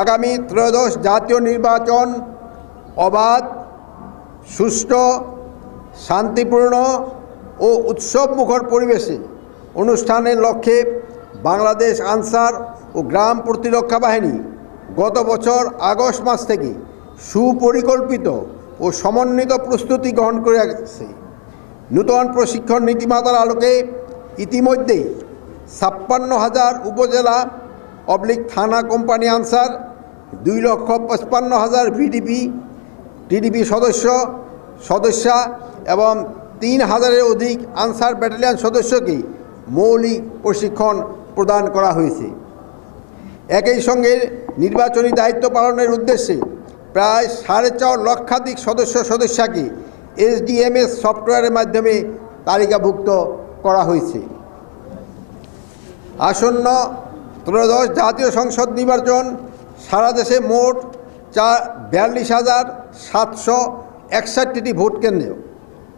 আগামী ত্রয়োদশ জাতীয় নির্বাচন অবাধ, সুষ্ঠু, শান্তিপূর্ণ ও উৎসবমুখর পরিবেশে অনুষ্ঠানের লক্ষ্যে বাংলাদেশ আনসার ও গ্রাম প্রতিরক্ষা বাহিনী গত বছর আগস্ট মাস থেকে সুপরিকল্পিত ও সমন্বিত প্রস্তুতি গ্রহণ করে আসছে। নূতন প্রশিক্ষণ নীতিমালার আলোকে ইতিমধ্যেই ৫৬,০০০ উপজেলা থানা কোম্পানি আনসার, ২,৫৫,০০০ টিডিপি সদস্যা এবং ৩,০০০-এর অধিক আনসার ব্যাটালিয়ন সদস্যকে মৌলিক প্রশিক্ষণ প্রদান করা হয়েছে। একই সঙ্গে নির্বাচনী দায়িত্ব পালনের উদ্দেশ্যে প্রায় ৪.৫ লক্ষাধিক সদস্যকে SDMS সফটওয়্যারের মাধ্যমে তালিকাভুক্ত করা হয়েছে। আসন্ন ত্রয়োদশ জাতীয় সংসদ নির্বাচন সারা দেশে মোট ৪২,৭61টি ভোট কেন্দ্র,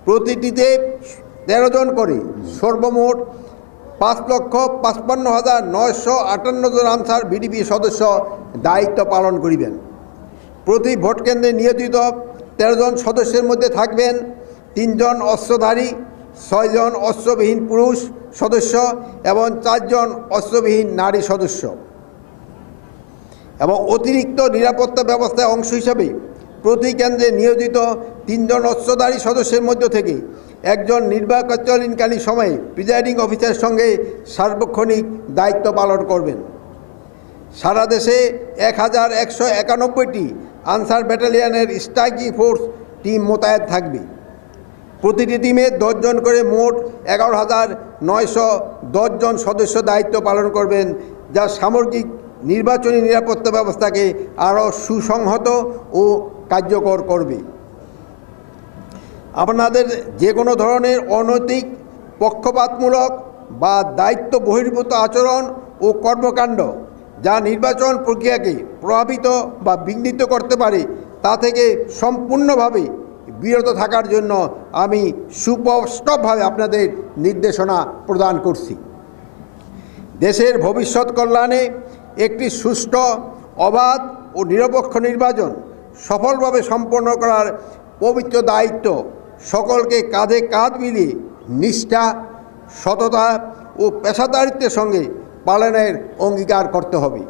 প্রতিটিতে ১৩ জন করে সর্বমোট ৫,৫৫,৯৫৮ জন আনসার ভিডিপি সদস্য দায়িত্ব পালন করিবেন। প্রতি ভোট কেন্দ্রে নিয়োজিত ১৩ জন সদস্যের মধ্যে থাকবেন ৩ জন অস্ত্রধারী, ৬ জন অস্ত্রবিহীন পুরুষ সদস্য এবং ৪ জন অস্ত্রবিহীন নারী সদস্য। এবং অতিরিক্ত নিরাপত্তা ব্যবস্থার অংশ হিসাবে প্রতি কেন্দ্রে নিয়োজিত ৩ জন অস্ত্রধারী সদস্যের মধ্য থেকে একজন নির্বাচনকালীন সময়ে প্রিজাইডিং অফিসারের সঙ্গে সার্বক্ষণিক দায়িত্ব পালন করবেন। সারা দেশে ১,১৯১টি আনসার ব্যাটালিয়নের স্ট্রাইকিং ফোর্স টিম মোতায়েন থাকবে। প্রতিটি টিমে ১০ জন করে মোট ১১,৯১০ জন সদস্য দায়িত্ব পালন করবেন, যা সামগ্রিক নির্বাচনী নিরাপত্তা ব্যবস্থাকে আরও সুসংহত ও কার্যকর করবে। আপনাদের যে কোনো ধরনের অনৈতিক, পক্ষপাতমূলক বা দায়িত্ব বহির্ভূত আচরণ ও কর্মকাণ্ড যা নির্বাচন প্রক্রিয়াকে প্রভাবিত বা বিঘ্নিত করতে পারে তা থেকে সম্পূর্ণভাবে বিরত থাকার জন্য আমি সুস্পষ্টভাবে আপনাদের নির্দেশনা প্রদান করছি। দেশের ভবিষ্যৎ কল্যাণে একটি সুষ্ঠু, অবাধ ও নিরপেক্ষ নির্বাচন সফলভাবে সম্পন্ন করার পবিত্র দায়িত্ব সকলকে কাঁধে কাঁধ মিলিয়ে নিষ্ঠা, সততা ও পেশাদারিত্বের সঙ্গে পালনের অঙ্গীকার করতে হবে।